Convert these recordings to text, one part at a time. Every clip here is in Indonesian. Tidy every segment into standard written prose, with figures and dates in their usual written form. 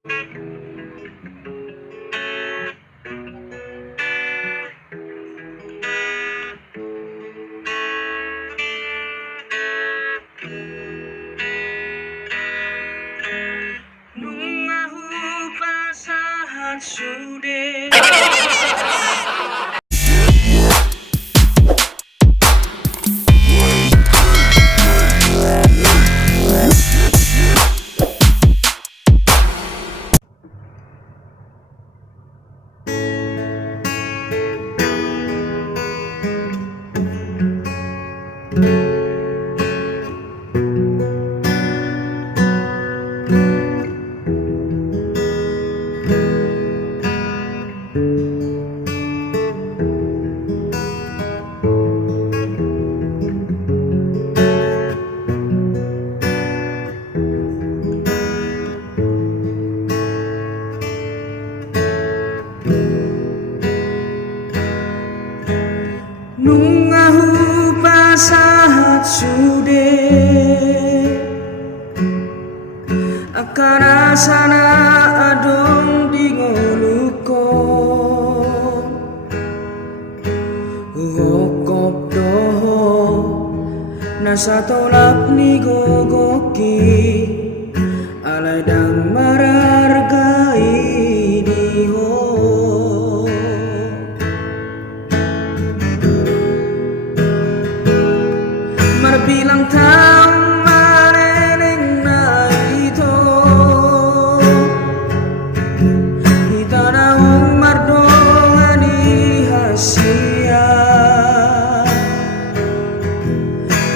Nungahu pasahan sude. Nungahu pasahat sude akara sana adong dingoluko hokop doho nasa tolak ni gogoki alay dang marargai diho. Marbilang taong mareneng na ito, kita na umardongan ihasya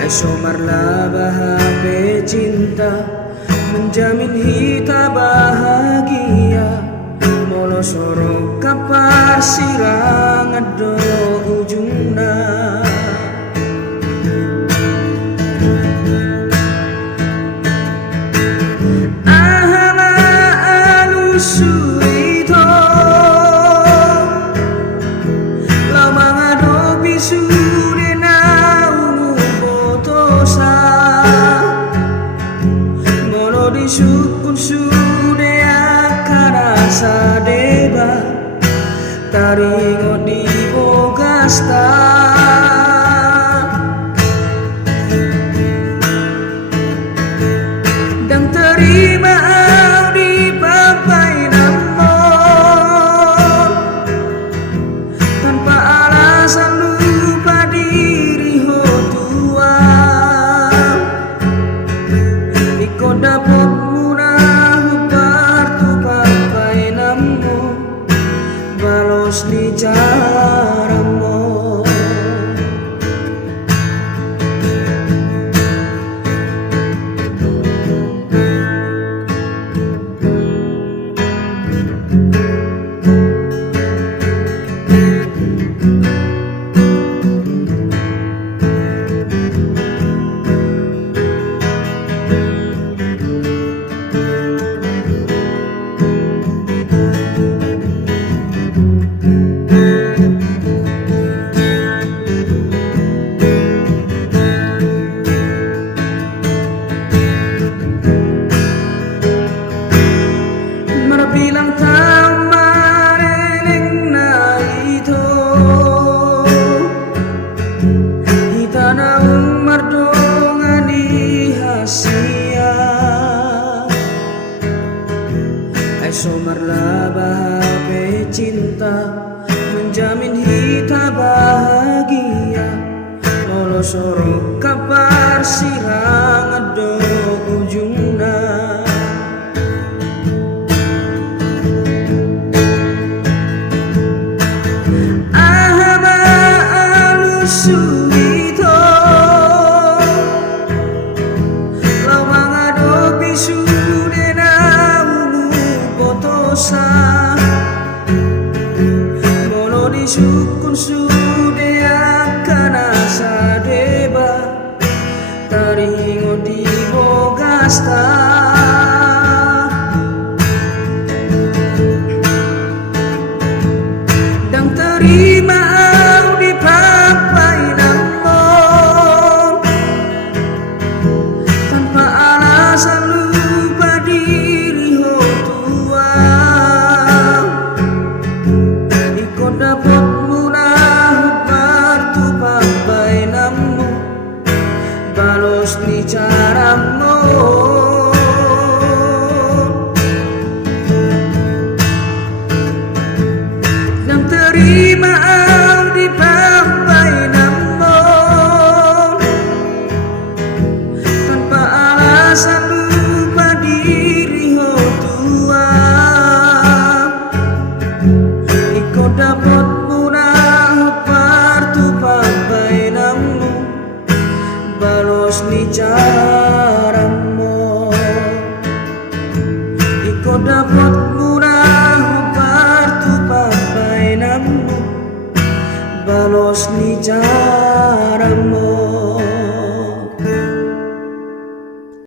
ay somarla bahape cinta menjamin hita bahagia molo sorok kapar sirang ado ujungna. Surito lamang adobe suri na umubotosa mono di sukun sude akara sa deba taringo di bogasta. Dan terima dapot muna hubar tu papai namo balos di jaramo. Bilang taong mareneng na ito, kita na umardongan ihasya ay somarla bahape cinta menjamin hita bahagia molo sorok kapar sirah